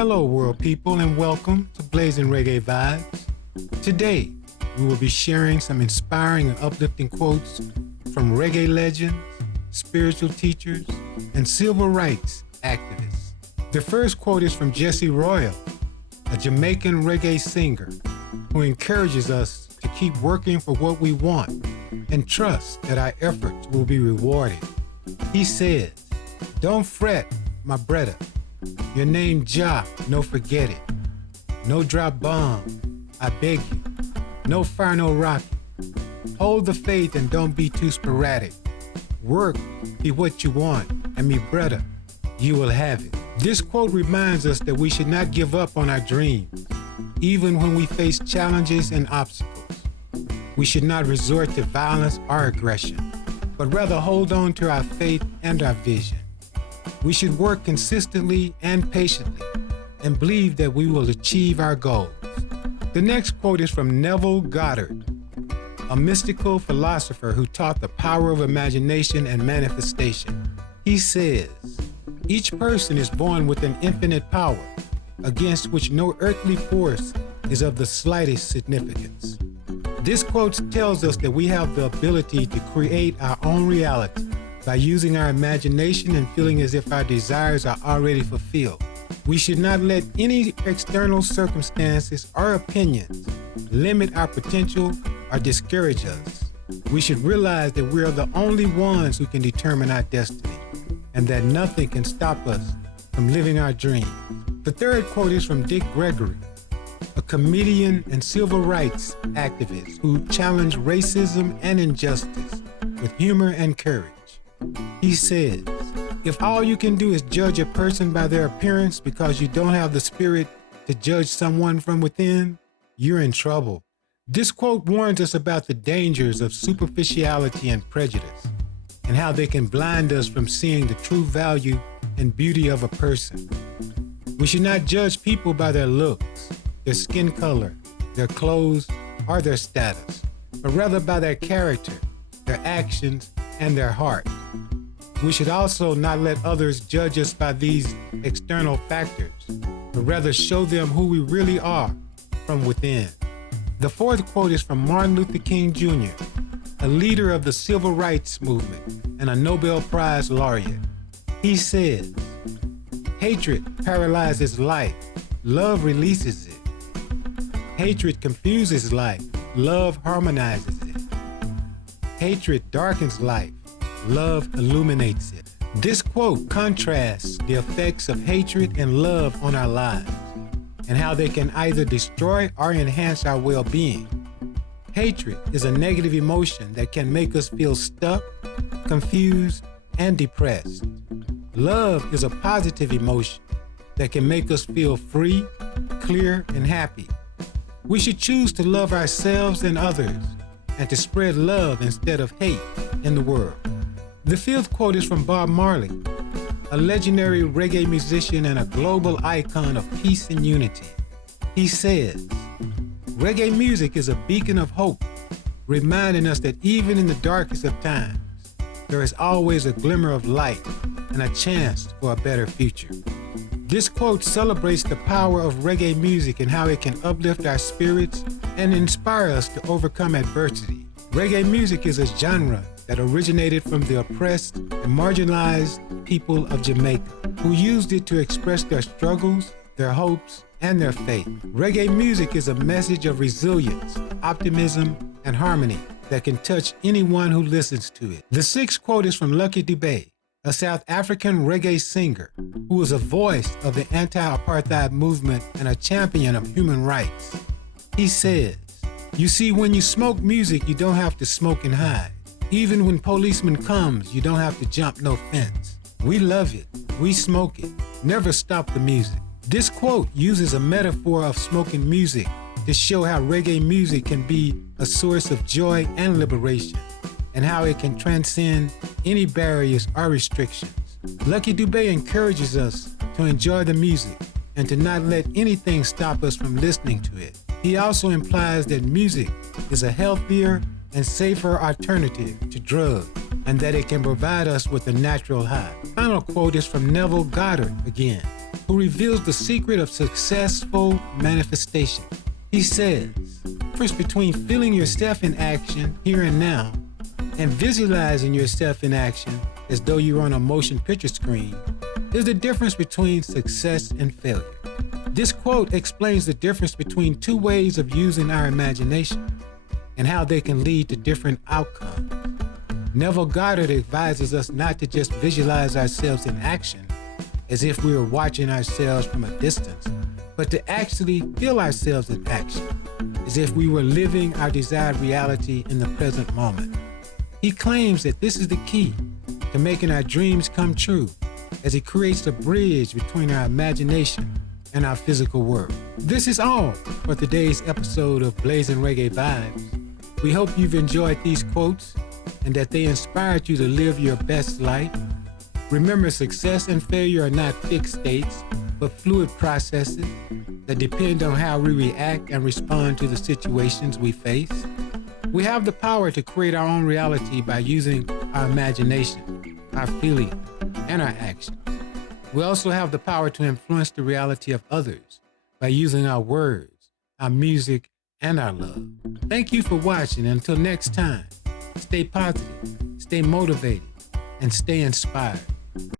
Hello, world people, and welcome to Blazing Reggae Vibes. Today, we will be sharing some inspiring and uplifting quotes from reggae legends, spiritual teachers, and civil rights activists. The first quote is from Jesse Royal, a Jamaican reggae singer who encourages us to keep working for what we want and trust that our efforts will be rewarded. He says, "Don't fret, my brother. Your name Jah, no forget it. No drop bomb, I beg you. No fire, no rocket. Hold the faith and don't be too sporadic. Work, be what you want, and me brother, you will have it." This quote reminds us that we should not give up on our dreams, even when we face challenges and obstacles. We should not resort to violence or aggression, but rather hold on to our faith and our vision. We should work consistently and patiently and believe that we will achieve our goals. The next quote is from Neville Goddard, a mystical philosopher who taught the power of imagination and manifestation. He says, "Each person is born with an infinite power against which no earthly force is of the slightest significance." This quote tells us that we have the ability to create our own reality by using our imagination and feeling as if our desires are already fulfilled. We should not let any external circumstances or opinions limit our potential or discourage us. We should realize that we are the only ones who can determine our destiny and that nothing can stop us from living our dreams. The third quote is from Dick Gregory, a comedian and civil rights activist who challenged racism and injustice with humor and courage. He says, "If all you can do is judge a person by their appearance because you don't have the spirit to judge someone from within, you're in trouble." This quote warns us about the dangers of superficiality and prejudice and how they can blind us from seeing the true value and beauty of a person. We should not judge people by their looks, their skin color, their clothes, or their status, but rather by their character, their actions, and their heart. We should also not let others judge us by these external factors, but rather show them who we really are from within. The fourth quote is from Martin Luther King Jr., a leader of the civil rights movement and a Nobel Prize laureate. He says, "Hatred paralyzes life, love releases it. Hatred confuses life, love harmonizes it. Hatred darkens life, love illuminates it." This quote contrasts the effects of hatred and love on our lives and how they can either destroy or enhance our well-being. Hatred is a negative emotion that can make us feel stuck, confused, and depressed. Love is a positive emotion that can make us feel free, clear, and happy. We should choose to love ourselves and others and to spread love instead of hate in the world. The fifth quote is from Bob Marley, a legendary reggae musician and a global icon of peace and unity. He says, "Reggae music is a beacon of hope, reminding us that even in the darkest of times, there is always a glimmer of light and a chance for a better future." This quote celebrates the power of reggae music and how it can uplift our spirits and inspire us to overcome adversity. Reggae music is a genre that originated from the oppressed and marginalized people of Jamaica, who used it to express their struggles, their hopes, and their faith. Reggae music is a message of resilience, optimism, and harmony that can touch anyone who listens to it. The sixth quote is from Lucky Dube, a South African reggae singer who was a voice of the anti-apartheid movement and a champion of human rights. He says, "You see, when you smoke music, you don't have to smoke and hide. Even when policeman comes, you don't have to jump no fence. We love it. We smoke it. Never stop the music." This quote uses a metaphor of smoking music to show how reggae music can be a source of joy and liberation, and how it can transcend any barriers or restrictions. Lucky Dube encourages us to enjoy the music and to not let anything stop us from listening to it. He also implies that music is a healthier and safer alternative to drugs, and that it can provide us with a natural high. Final quote is from Neville Goddard again, who reveals the secret of successful manifestation. He says, the difference between feeling yourself in action here and now and visualizing yourself in action as though you're on a motion picture screen is the difference between success and failure. This quote explains the difference between two ways of using our imagination and how they can lead to different outcomes. Neville Goddard advises us not to just visualize ourselves in action as if we were watching ourselves from a distance, but to actually feel ourselves in action as if we were living our desired reality in the present moment. He claims that this is the key to making our dreams come true, as it creates a bridge between our imagination and our physical world. This is all for today's episode of Blazing Reggae Vibes. We hope you've enjoyed these quotes and that they inspired you to live your best life. Remember, success and failure are not fixed states, but fluid processes that depend on how we react and respond to the situations we face. We have the power to create our own reality by using our imagination, our feelings, and our actions. We also have the power to influence the reality of others by using our words, our music, and our love. Thank you for watching. Until next time, stay positive, stay motivated, and stay inspired.